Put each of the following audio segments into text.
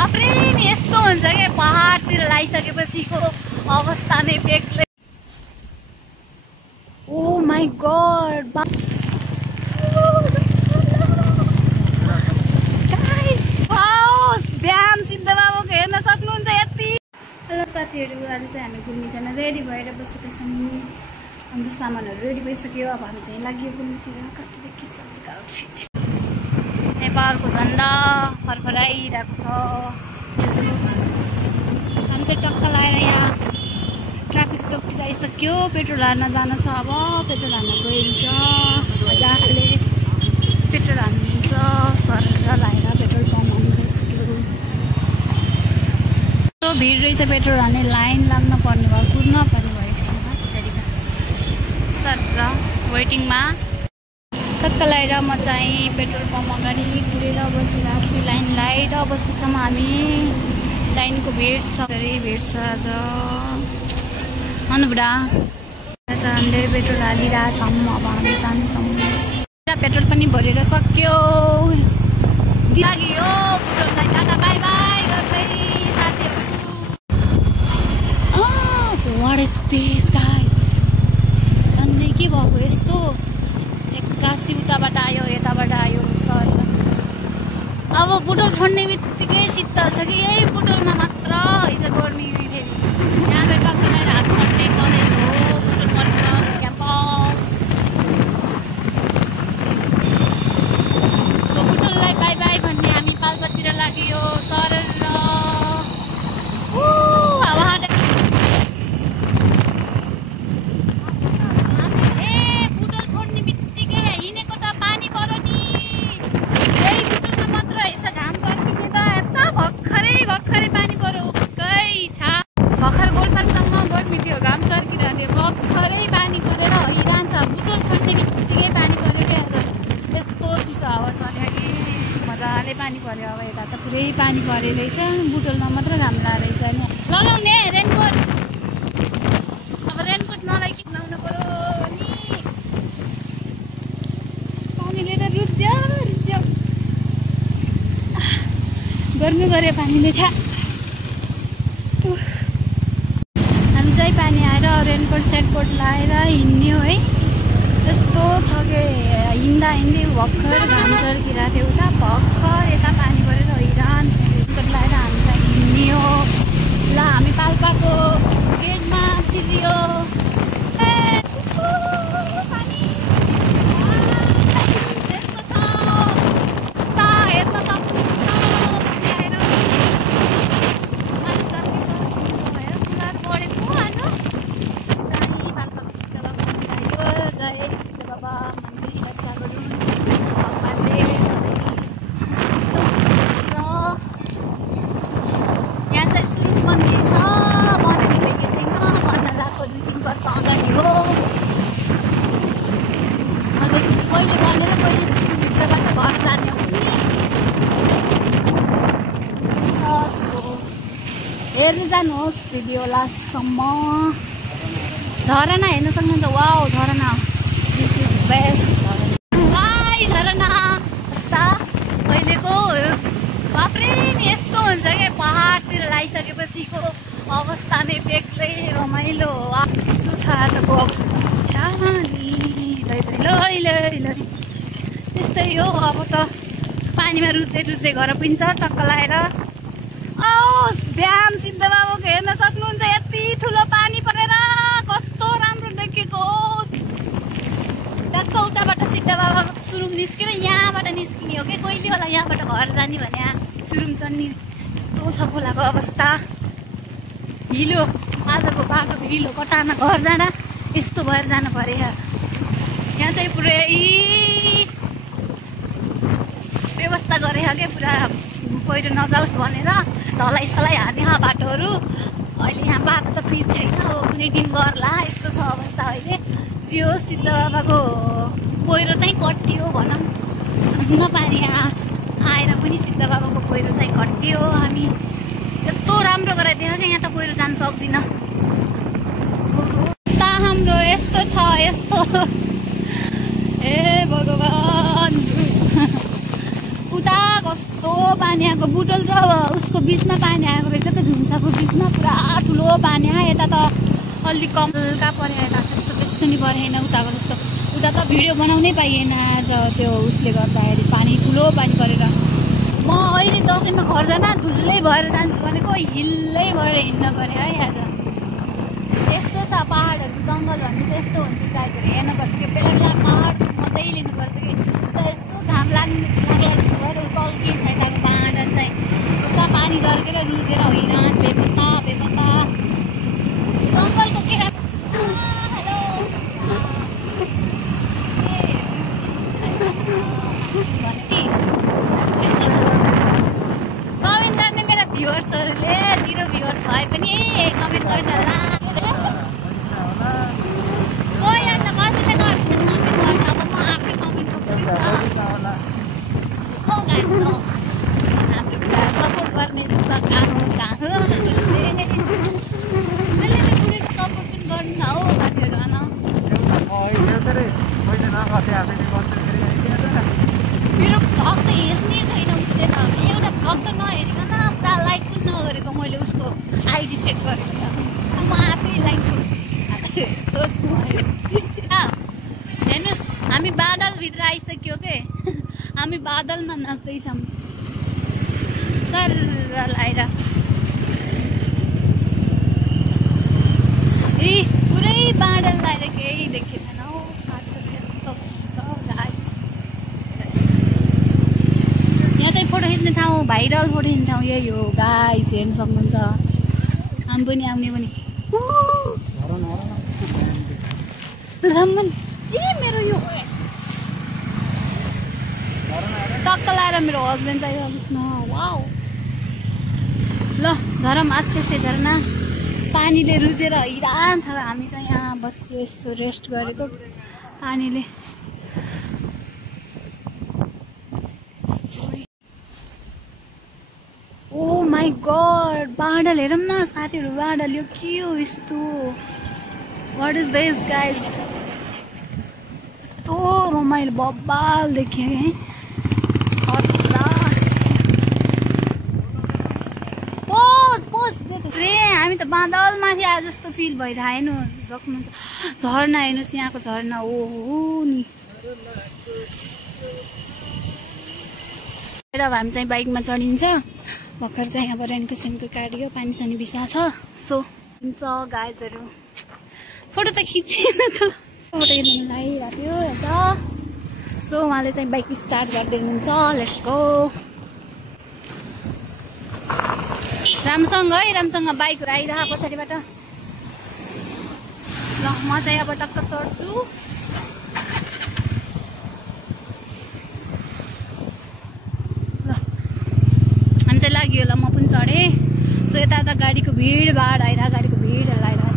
बाफ्रे नि यस्तो हुन्छ के पहाडतिर लागिसकेपछिको अवस्था नै बेग्लै। Oh my God guys wow damn सिद्धबाबाको हेर्न सक्नुहुन्छ यति। हेलो साथीहरू, आज चाहिँ हामी घुम्ने जान रेडी भएर बसेका छौँ। हाम्रो सामानहरू रेडी भइसक्यो। अब हामी चाहिँ लाग्यो घुम्नेतिर। कस्तो देखिन्छ आउटफिट। नेपालको झन्डा फरफराइरहेको छ। हामी चाहिँ टक्क लगाएर यहाँ ट्राफिक चौकतिर आइसक्यो। पेट्रोल हाल्न जान छ। अब पेट्रोल हाल्न गइन्छ। मजाले पेट्रोल हाल्नुहुन्छ सरेर लगाएर पेट्रोल पम्प हाल्नु गइसक्यो। यस्तो भिड रहेछ पेट्रोल हाल्ने। लाइन लाग्न पर्ने भयो, कुद्न पर्ने भयो एकछिनमा। सर वेटिङमा टक्क लगाएर म चाहिँ पेट्रोल पम्प अगाडि कुरेर बसिरहेको छु। लाइन लगाएर बस्दैछौँ हामी। लाइनको भिड छ, धेरै भिड छ आज। बुढा हामीले पेट्रोल हालिरहेछौँ। अब हामी जान्छौँ। पेट्रोल पनि भरेर सक्यो। लाग्यो बुढोलाई टाटा बाई बाई गर्दै साथीहरू। What is this guys? झन्डै के भएको यस्तो? एक्कासी उताबाट आयो यताबाट आयो सर। अब बुटोल छोड्ने बित्तिकै शीतल छ कि यही बुटोलमा मात्र हिजो गर्मी फेरि। यहाँ फेरि टक्कै हात पर्ने कलेज हो बुटोल मण्डल क्याम्पस। बुटोललाई बाई बाई भन्ने हामी पाल्पातिर लाग्यो सर। मजाले पानी पर्यो। अब यता त पुरै पानी परेको रहेछ। बुटोलमा मात्र राम्रो रहेछ नि। लगाउने रेनकोट। अब रेनकोट नलागि लाउनु पर्यो नि। पानीले त रुच्यो गर्मी गऱ्यो पानीले। थ्या हामी चाहिँ पानी आएर रेनकोट सेटकोट लगाएर हिँड्ने हो है। यस्तो छ कि हिँड्दा हिँड्दै भर्खर घाम चर्किरहेको थियो। उता भर्खर यता पानी परेर हैरान रेनकोट लगाएर हामी चाहिँ हिँड्ने हो। ल हामी पाल्पाको गेटमा छिरियो। हेर्नु जानुहोस् भिडियो लास्टसम्म। झरना हेर्न सक्नुहुन्छ। वाउ झरना दिस इज बेस्ट। वाइ झरना कस्ता अहिलेको बाफ्रे नि यस्तो हुन्छ कि पहाडतिर लागिसकेपछिको अवस्था नै बेग्लै रमाइलो यस्तो छ आजको अवस्था। त्यस्तै हो। अब त पानीमा रुच्दै रुच्दै घर पुग्छ टक्क लगाएर। ड्याम सिद्धबाबाको हेर्न सक्नुहुन्छ यति ठुलो पानी परेर कस्तो राम्रो देखेको। टक्क उताबाट सिद्धबाबाको सुरुङ निस्केर यहाँबाट निस्किने हो कि कहिले होला यहाँबाट घर जाने भने यहाँ सुरुङ चढ्ने। यस्तो छ खोलाको अवस्था। हिलो आजको बाटोको हिलो कटारमा घर जाँदा यस्तो भएर जानु पर्यो। यहाँ चाहिँ पुरै व्यवस्था गरे क्या पुरा पहिरो नजाओस् भनेर ढलाइ सलाई हाने बाटोहरू। अहिले यहाँ बाटो त पिच छैन। कुनै दिन गर्ला यस्तो छ अवस्था अहिले। जियो सिद्धबाबाको पहिरो चाहिँ कटियो भनौँ न। पानी आएर पनि सिद्धबाबाको पहिरो चाहिँ कटियो। हामी यस्तो राम्रो गराइदियो कि यहाँ त पहिरो जान सक्दिनँ। हाम्रो यस्तो छ यस्तो। ए भगवान् पुरा कस्तो पानी आएको बुटोल र उसको बिचमा पानी आएको रहेछ कि झुम्साको बिचमा पुरा ठुलो पानी आयो यता त अलि कमका परे यता त्यस्तो त्यसको नि परेन उताको जस्तो उता त भिडियो बनाउनै पाइएन आज त्यो उसले गर्दाखेरि पानी ठुलो पानी परेर म अहिले दसैँमा घर जान धुलै भएर जान्छु भनेको हिल्लै भएर हिँड्न पऱ्यो है आज यस्तो छ पहाडहरू जङ्गल भने चाहिँ यस्तो हुन्छ गाईहरू हेर्नुपर्छ कि बेला बेला पहाड मजै लिनुपर्छ कि उता यस्तो घाम लाग्ला जस्तो भयो तल के छ यताको बाँडर चाहिँ उता पानी डर्केर रुजेर हिरान बेपत्ता बेपत्ता जङ्गलको केरा यस्तो छ कमेन्ट गर्ने मेरा भ्युवर्सहरूले 0 भ्युवर्स भए पनि कमेन्ट गर्छ होला सपोर्ट गर्ने कहाँ हो सपोर्ट पनि गर्नु न हो साथीहरू मेरो भ्लग त हेर्ने छैन उसले त एउटा भ्लग त नहेरिकन पुरा लाइक पनि नगरेको मैले उसको आइडी चेक गरेको त म आफै लाइक यस्तो छु हेर्नुहोस् हामी बादलभित्र आइसक्यो के हामी बादलमा नाच्दैछौँ सर लाएर ए पुरै बादल लाएर केही देखेको छैन हौ साथीहरू यस्तो छ गाइस यहाँ चाहिँ फोटो खिच्ने ठाउँ भाइरल फोटो खिच्ने ठाउँ यही हो गाइस हेर्न सक्नुहुन्छ हामी पनि आउने पनि रमन ए मेरो यो टक्क लाएर मेरो हस्बेन्ड चाहियो विष्णु वाउ ल झरम अच्छे से झरना पानीले रुजेर हिरान छ हामी चाहिँ यहाँ बस्यो यसो रेस्ट गरेको पानीले ओ माई गड बादल हेरौँ न साथीहरू बादल यो के हो यस्तो वाट इज दिस गाइज यस्तो रमाइलो बब्बाल देखेँ है हामी त बादलमाथि आए जस्तो फिल भइरहेन सक्नुहुन्छ झरना हेर्नुहोस् यहाँको झरना ओहो नि र हामी चाहिँ बाइकमा चढिन्छ भर्खर चाहिँ अब रेनको सेनको काट्यो पानी सानी बिसा छ सो हुन्छ गाइजहरू फोटो त खिचेन त फोटो हेर्नु लागिरहेको थियो यता सो उहाँले चाहिँ बाइक स्टार्ट गरिदिनुहुन्छ लेट्स गो राम्रोसँग है राम्रोसँग बाइकहरू आइरहेको पछाडिबाट ल म चाहिँ अब टक्क चढ्छु ल हामी चाहिँ लाग्यो होला म पनि चढेँ सो यता गाडीको भिडभाड आइरहेको गाडीको भिडहरू आइरहेको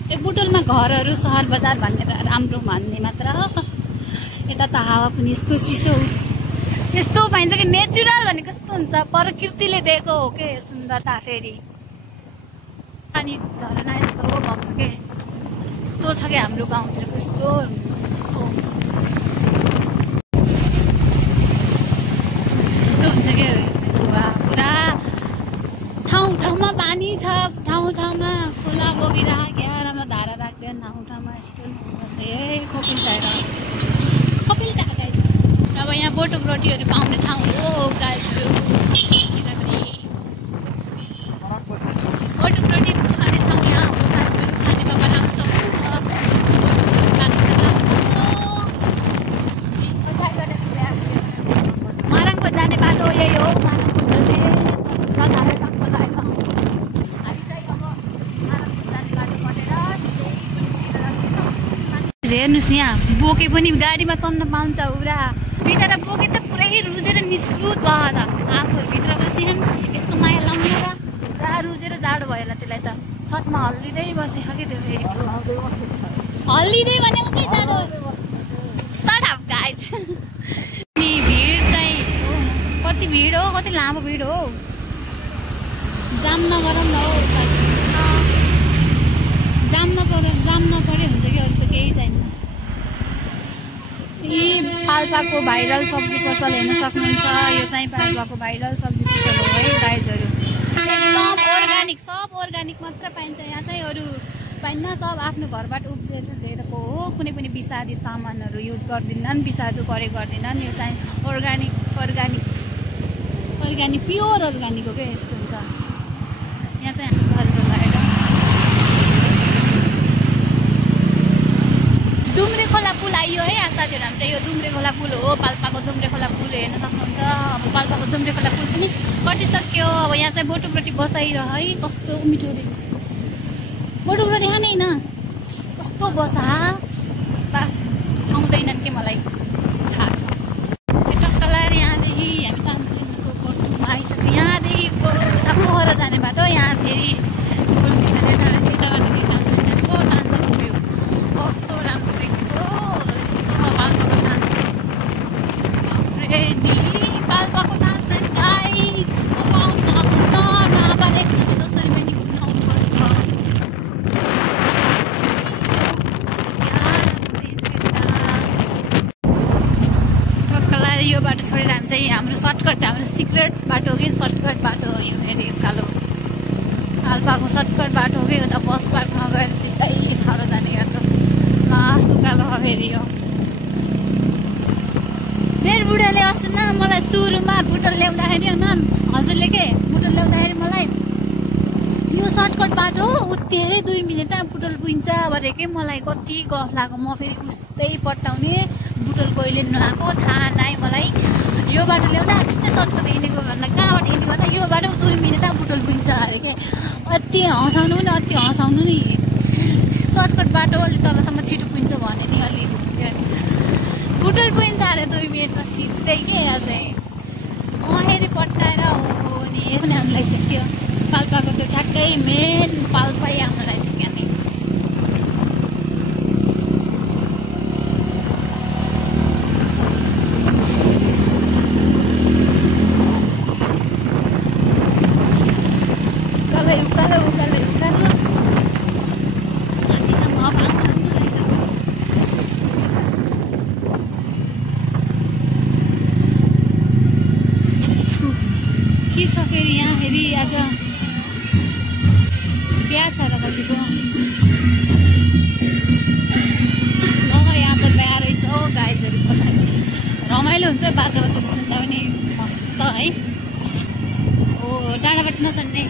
यस्तो बुटोलमा घरहरू सहर बजार भनेर राम्रो भन्ने मात्र यता त हावा पनि यस्तो चिसो यस्तो पाइन्छ कि नेचुरल भनेको कस्तो हुन्छ प्रकृतिले दिएको हो के सुन्दरता फेरि पानी झरना यस्तो भएको छ के यस्तो छ कि हाम्रो गाउँतिर कस्तो हुन्छ के पुरा ठाउँ ठाउँमा पानी छ ठाउँ ठाउँमा खोला बगिरहेको क्या राम्रो धारा राख्दैन ठाउँ ठाउँमा यस्तो खोपिल अब यहाँ बोटुक रोटीहरू पाउने ठाउँ हो गाइजहरू बोटुक रोटी खाने ठाउँ यहाँ हो साथीहरू खानेमा बनाउन सक्नुहुन्छ माराङको जाने बाटो यही हो माराङको हामी चाहिँ अब माराङको जाने बाटो परेर हेर्नुहोस् यहाँ बोके पनि गाडीमा चढ्न पाउँछ उरा बिचरा बोके त पुरै रुजेर निस्रुत भयो त आगोहरूभित्र बसिरहन् यसको माया लाउने र पुरा रुजेर जाडो भयो होला त्यसलाई त छतमा हल्लिँदै बसेको कि त्यो फेरि हल्लिँदै भनेको के जाडो स्टार्ट अप गाइज अनि भिड चाहिँ कति भिड हो कति लामो भिड हो जाम नगरौँ न हो जाम नपऱ्यो हुन्छ कि अरू त केही छैन यी पाल्पाको भाइरल सब्जी पसल हेर्न सक्नुहुन्छ। यो चाहिँ पाल्पाको भाइरल सब्जी पसल हो है गाइजहरू। एकदम अर्ग्यानिक, सब अर्ग्यानिक मात्र पाइन्छ यहाँ चाहिँ, अरू पाइन्न। सब आफ्नो घरबाट उब्जेर लिएको हो, कुनै पनि विषादी सामानहरू युज गर्दैनन्, विषादु प्रयोग गर्दैनन्। यो चाहिँ अर्ग्यानिक प्योर अर्ग्यानिक हो क्या, यस्तो हुन्छ। यहाँ चाहिँ हामी घरहरू लगाएर दुम्रे खोला पुल आइयो है साथीहरू। हामी चाहिँ यो दुम्रे खोला पुल हो, पाल्पाको दुम्रे खोला पुल हेर्न सक्नुहुन्छ। अब पाल्पाको दुम्रे खोला पुल पनि कटिसक्यो। अब यहाँ चाहिँ बोटुक रोटी बसाइरह है, कस्तो मिठो रे बोटुक रोटी खाने होइन, कस्तो बसा खुवाउँदैनन् के मलाई थाहा छ। टक्क लगाएर यहाँदेखि हामी तानसेनको बोटुकमा आइसक्यो। यहाँदेखि पोखरा जाने बाटो, यहाँ फेरि तानसेनको भ्यू कस्तो राम्रो देखेको। यस्तो पाल्पाको तानसेन, पाल्पाको तानसेन गाइज। नआएर एकचोटि जसरी पनि घुम्न आउनुपर्छ। यो बाटो छोडेर हामी चाहिँ हाम्रो सर्टकट, हाम्रो सिक्रेट बाटो हो कि सर्टकट बाटो हो यो। फेरि उकालो पाल्पाको सर्टकट बाटो हो कि, उता बस पार्क नगएर सिधै थारो जाने बाटो। लास्ट उकालो हो फेरि यो। मेरो बुढाले अस्ति न मलाई सुरुमा बुटल ल्याउँदाखेरि हजुरले के बुटल ल्याउँदाखेरि मलाई यो सर्टकट बाटो हो, उत्तिकै 2 मिनटमा बुटल पुगिन्छ भनेकै मलाई कति गफ लाग्यो। म फेरि उस्तै पट्टाउने, बुटल कहिले नआएको थाहा नै मलाई। यो बाटो ल्याउँदा किन सर्टकट हिँडेको भन्दा कहाँबाट हिँडेको भन्दा यो बाटो 2 मिनटमा बुटल पुगिन्छ अरे के। अति हँसाउनु नि, अति हँसाउनु नि। सर्टकट बाटो अलि तलसम्म छिटो पुगिन्छ भने नि अलि बुटल पुगिन्छ अरे 2 मिनटमा सिधै के। अझै फेरि पट्टाएर हो नि पनि हामीलाई सिक्यो। पाल्पाको त्यो ठ्याक्कै मेन पाल्पै हामीलाई सिकाउने। उकालो माथिसम्म आइसक्यो। के सकेर यहाँ फेरि आज बिहा छ र कसैको। यहाँ त बिहा रहेछ हो गाइजहरू। रमाइलो हुन्छ बाजा सुन्दा पनि मस्त है। ओ डाँडाबाट नचन्ने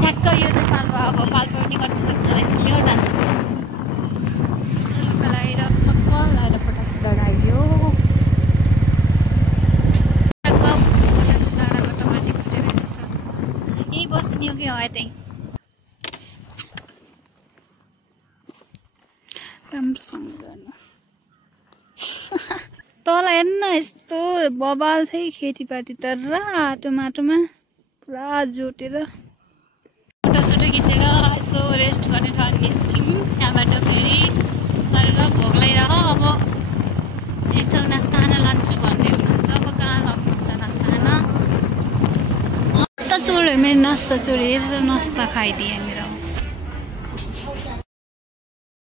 ठ्याक्क यो चाहिँ पाल्पा। अब पाल्पा पनि कटिसक्दो रहेछ त्यो डान्सको लगाएर पक्क लगाएर पटास डाँडा आइयो। पटास डाँडाबाट माथि फुटेर यस्तो यही बस्ने हो कि हो त्यहीँ राम्रोसँग गर्नु। तल हेर्न यस्तो बबाल छ है खेतीपाती त। रातो माटोमा पुरा जोटेर फोटोसोटो खिचेर यसो रेस्ट गरेर निस्क्यौँ। त्यहाँबाट फेरि सरेर भोक लगाइरह। अब एक ठाउँ नास्ता खाना लान्छु भन्दै हुनुहुन्छ। अब कहाँ लग्नुहुन्छ नास्ता खाना? नास्ता चोर्यो मेरो, नास्ता चोरेर नास्ता खाइदिएँ मेरो।